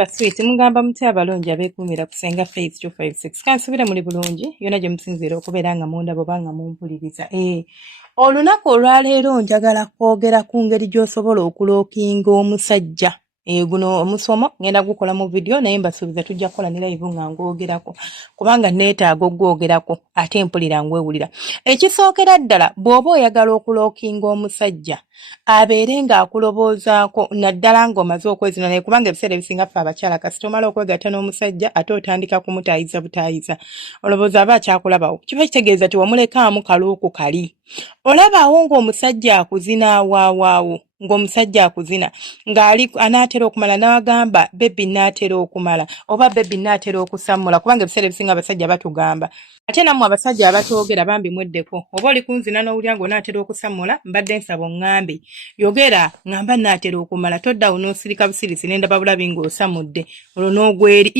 ba sweet mugamba muti abalungi abeekuumira kusenga Faith 256 kansubira muli bulungi yona gye musinziira okubeera nga mundaba oba nga mumpuliriza. Olunaku olwaleero njagala kwogera ku ngeri gy'osobola okulookinga omusajja. Guno omusomo ngenda gukola mu video naye mbasuubiza tujja kukola ne live nga ngoogerako kubanga neetaaga ogwogerako ate mpulira ngwewulira. Ekisookera ddala bw'oba oyagala okulookinga omusajja abeere ng'akuloboozaako naddala ng'omaze okwezina naye kubanga ebiseera ebisinga ffe abakyala kasita omala okwegatta n'omusajja ate otandika kumutaayiza butaayiza olowooza aba akyakulabawo kiba kitegeeza ti wamulekaamu kalooku kali. Olabaawo ng'omusajja akuzina waawaawo ng'omusajja akuzina ng'ali anaatera okumala n'agamba bebi naatera okumala oba bebi naatera okusammula kubanga ebiseera ebisinga abasajja batugamba. Ate nammwe abasajja abatoogera bambi mweddeko oba oli kunzina n'owulira ng'onaatera okusammula mbadde nsaba oŋŋambe yogera ngamba naatera okumala toddawo n'osirika busirisi n'endaba bulabi ng'osamudde olwo n'ogweri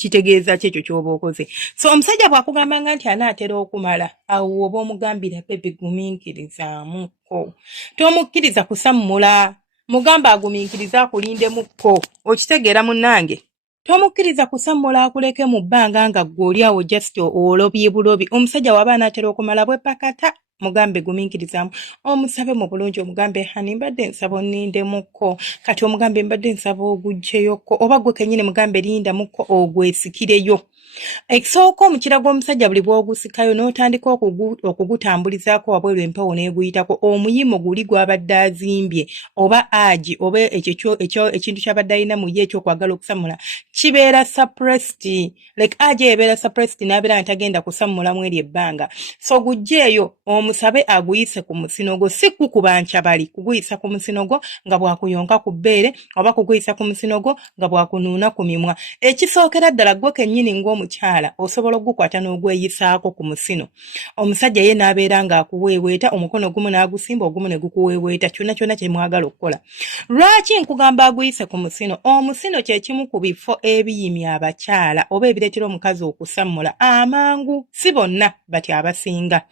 kitegeeza ki ekyo ky'oba okoze. So omusajja bw'akugambanga nti anaatera okumala awo oba omugambira bebi gumiikirizaamuko tomukkiriza kusammula mugamba agumiikiriza akulindemukko okitegeera munnange. Tomukkiriza kusammula akuleke mu bbanga nga ggwe awo just olobye bulobi. Omusajja waba anaatera okumala bwe pakata mugambe gumiikirizaamu omusabe mu bulungi omugambe hani mbadde nsaba onnindemukko kati omugambe mbadde nsaba oguggeyokko oba gwe kennyini mugambe linda mukko ogwesikireyo. Ekisooka omukira gw'omusajja buli bw'ogusikayo n'otandika okugutambulizaako wabweru empewo n'eguyitako omuyimo guli gw'abadde azimbye oba agi oba ekintu ky'abadde alina mu ye ekyokwagala okusammula kibeera suppressed. Like agi ebeera suppressed n'abeera ntagenda kusammulamu eri ebbanga. So gujjeeyo omusabe aguyise ku musino gwo si kukuba nkyabali kuguyisa ku musino gwo nga bwakuyonka ku bbeere oba kuguyisa ku musino gwo nga bwakunuuna ku mimwa. Ekisookera ddala gwe kennyini ng'omukyala osobola okugukwata n'ogweyisaako ku musino. Omusajja ye n'abeera ng'akuweeweeta omukono gumu n'agusimba ogumu ne gukuweeweeta kyonna kyonna kye mwagala okukola. Lwaki nkugamba aguyise ku musino? Omusino kye kimu ku bifo ebiyimya abakyala oba ebireetera omukazi okusammula amangu si bonna bati abasinga.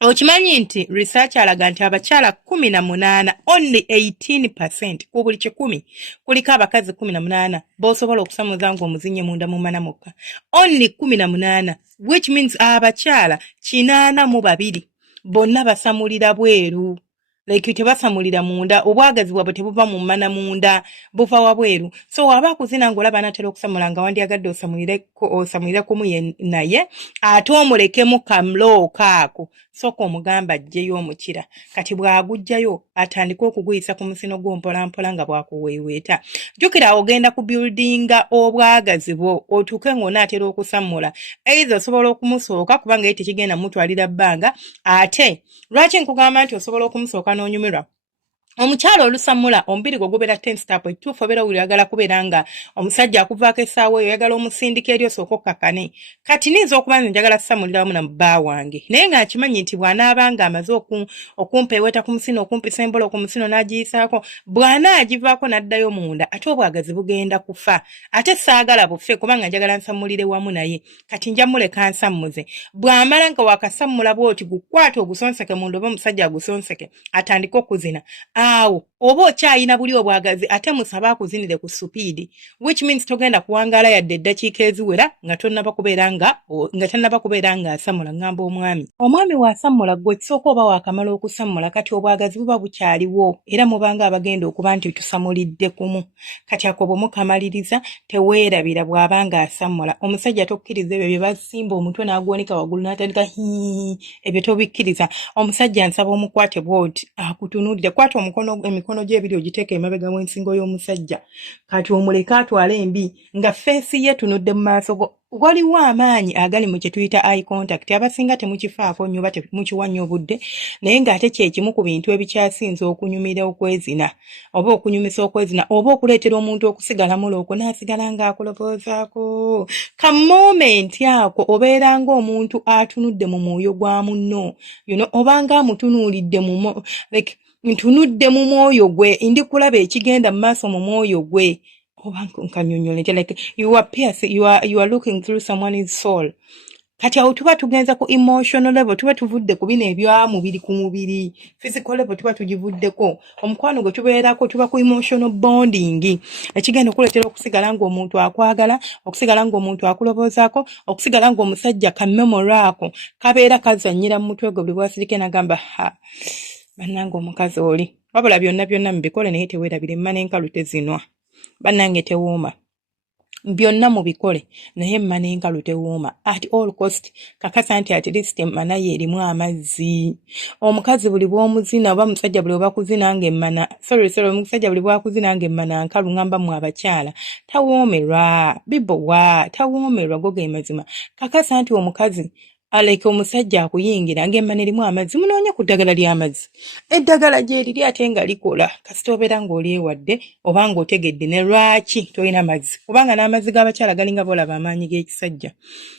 Okimanyi nti research alaga nti abakyala 18 only 18% ku buli 100 kuliko abakazi 18 b'osobola okusamuza ng'omuzinye munda mu mana mukka. Only 18 which means abakyala 82 bonna basamulira bweru. Like tebasamulira munda obwagazi bwabwe tebuva mu mana munda buva wabweru. So waba kuzina ng'olaba anaatera okusamula nga wandyagadde osamulire kumu naye ate omulekemu kamulooka ako sooka omugamba ajjeyo omukira kati bw'agujjayo atandika okuguyisa ku musino gwo mpolampola nga bwakuweeweeta. Jjukira ogenda ku buildinga obwagazi bwo otuuke ng'onaatera okusammula either osobola okumusooka kubanga ye tekigenda mutwalira bbanga ate lwaki nkugamba nti osobola okumusooka n'onyumirwa. Omukyala olusamula omubiri gwe gubeera tense-up ekituufu obeera oyagala kubeera nga omusajja akuvaako essaawa eyo oyagala omusindika eri osooka okkakane. Kati ninza okuba nze njagala kusamulira wamu na bba wange naye ng'akimanyi nti bw'anaaba nga amaze okumpeeweeta ku musino okumpisa embolo ku musino n'agiyisaako bw'anaagivaako n'addayo munda ate obwagazi bugenda kufa. Ate saagala bufe kubanga njagala nsamulire wamu naye kati nja muleka nsammuze. Bw'amala nga wakasammula bw'oti gukwate ogusonseke munda oba omusajja agusonseke atandika okuzina. Awo oba okyayina buli obwagazi ate musaba akuzinire ku supiidi which means togenda kuwangaala yadde eddakiika eziwera nga tannaba kubeera nga asammula. Ngamba omwami waasammula gwe kisooka oba waakamala okusammula kati obwagazi buba bukyaliwo era mubanga abagenda okuba nti tusamulidde kumu kati ako bwe mukamaliriza teweerabira bw'abanga asammula. Omusajja tokkiriza ebyo bye basimba omutwe n'agwonika waggulu n'atandika ebyo tobikkiriza. Omusajja nsaba omukwate bw'oti akutunuulire kwata emikono gye ebiri ogiteeka emabega w'ensingo y'omusajja kati omuleke atwale embi nga feesi ye tunudde mu maaso go. Waliwo amaanyi agali mu kye tuyita eye contact abasinga temukifaako nnyo oba temukiwa nnyo obudde naye ng'ate kye kimu ku bintu ebikyasinza okunyumira okwezina oba okunyumisa okwezina oba okuleetera omuntu okusigala muloko n'asigala ng'akuloboozaako. Ka moment ako obeera ng'omuntu atunudde mu mwoyo gwa munno obanga amutunuulidde ntunudde mu mwoyo gwe ndi kulaba ekigenda mu maaso mu mwoyo gwe oba nkanyonyola like you are looking through someone's soul. kati awo tuba tugenza ku emotional level, tuba tuvudde ku bino ebyamubiri ku mubiri, physical level tuba tugivuddeko, omukwano gwe tubeerako tuba ku emotional bonding, ekigenda okuleetera okusigala ng'omuntu akwagala, okusigala ng'omuntu akuloboozaako, okusigala ng'omusajja ka memory ako kabeera kazannyira mu mutwe gwe buli bwasirike n'agamba bannange omukazi oli, wabula byonna byonna mubikole naye teweerabire emma n'enkalu tezinwa, bannange tewooma. Byonna mubikole naye emma n'enkalu tewooma, at all cost kakasa nti at least emma naye erimu amazzi. Omukazi buli bw'omuzina oba musajja buli bw'akuzina ng'emmana omusajja buli bw'akuzina ng'emmana nkalu ngamba mu abakyala tawoomerwa, bibowa tawoomerwa, go ge mazima. Kakasa nti omukazi aleke omusajja akuyingira ng'emmana erimu amazzi, munoonye ku ddagala ly'amazzi. Eddagala gye liri ate nga likola kasita obeera ng'olyewadde oba ng'otegedde ne lwaki tolina mazzi, kubanga n'amazzi g'abakyala galinga bolaba amaanyi g'ekisajja.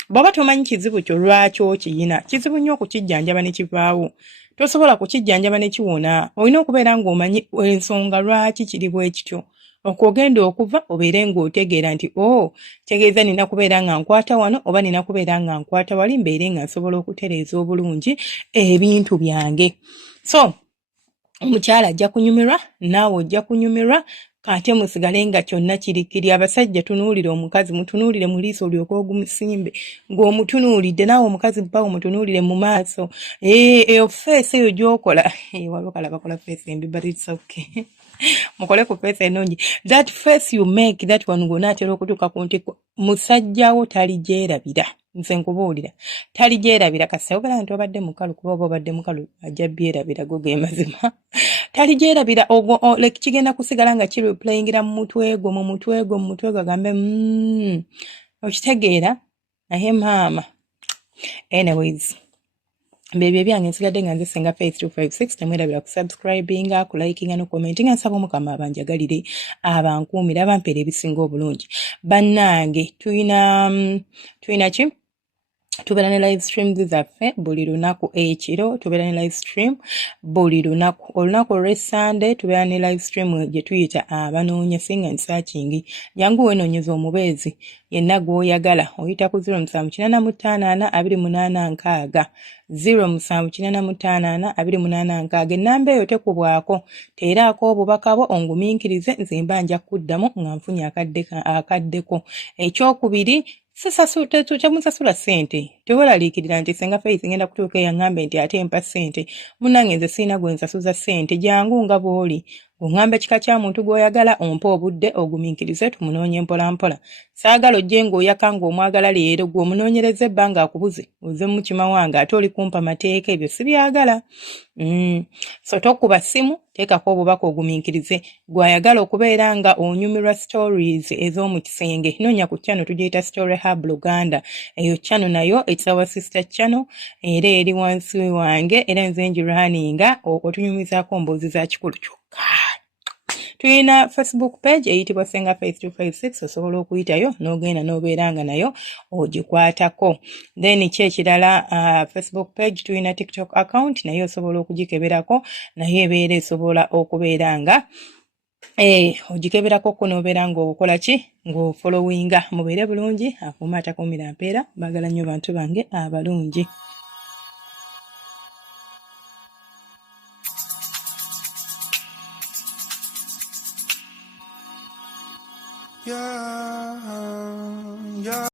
Bw'oba tomanyi kizibu kyo lwaki okiyina, kizibu nnyo okukijjanjaba ne kivaawo. Tosobola kukijjanjaba ne kiwona, olina okubeera ng'omanyi ensonga lwaki kiri bwe kityo. Okugenda okuva obeere ng'otegeera nti tegeeza nina kubeera nga nkwata wano oba nina kubeera nga nkwata wali mbeere nga nsobola okutereeza obulungi ebintu byange. So omukyala ajja kunyumirwa, naawe ojja kunyumirwa, ate musigale nga kyonna kirikiri. Abasajja tunuulire omukazi, mutunuulire mu liiso olyoke ogumusimbe, ng'omutunuulidde naawe omukazi bba omutunuulire mu maaso. Eyo feesi eyo gy'okola waliwo kala bakola feesi embi but it's okay. Mukole ku feesi ennungi. That face you make, that one gw'onaatera okutuuka ku ntikko, musajjawo taligyerabira. Nze nkubuulira taligyerabira, kasita ogala nti obadde mukalu kuba oba obadde mukalu ajja byerabira, go ge mazima. Taligyerabira, kigenda kusigala nga kireplayingira mu mutwe gwo agambe okitegeera naye maama. Anyways, Mbebye byange nsigadde nga nze Senga Faith 256, temwerabira ku subscribinga, ku likinga no commentinga. Nsaba Omukama abanjagalire, abankuumira, abampeera ebisinga obulungi. Bannange tuyina ki? Tubeera ne live streams zaffe buli lunaku ekiro, tubeera ne live stream buli lunaku. Olunaku olw'Essande tubeera ne live stream gye tuyita abanoonya singa searching. Jangu wenoonyeza omubeezi yenna gw'oyagala oyita ku 07588286 07588286. Ennamba eyo tekubwako, teeraako obubaka bwo ongumiikirize, nze mba nja kuddamu nga nfunye akaddeko. Ekyokubiri, temusasula ssente. Teweeraliikirira nti Senga Faith ngenda kutuuka eyaŋŋambe nti ate mpa ssente. Munnange nze sirina gwe nsasuza ssente, jangu nga bw'oli. Oŋŋamba ekika kya muntu gw'oyagala ompe obudde ogumiikirize tumunoonye mpola mpola. Saagala ojje ng'oyaka ng'omwagala leero gw'omunoonyereza ebbanga akubuze oze mu kima wange ate oli kumpa mateeka, ebyo sibyagala. So tokuba ssimu, teekako obubaka ogumiikirize. Gw'ayagala okubeera nga onyumirwa stories ez'omu kisenge, noonya ku channel tugiyita Story Hub Uganda. Eyo channel nayo it's our sister channel, era eri wansi wange, era nze ngirunninga okutunyumizaako mboozi za kikulu kyokka. Tuyina Facebook page eyitibwa Senga Faith 256, osobola okuyitayo n'ogenda n'obeera nga nayo ogikwatako. Then kyekirala, Facebook page tuyina TikTok account naye osobola okugikeberako, naye ebeera esobola okubeera nga ogikeberako ko n'obeera ng'okola ki, ng'ofollowinga. Mubeere bulungi, akuuma atakuumira mpeera. Baagala nnyo bantu bange abalungi. Yeah.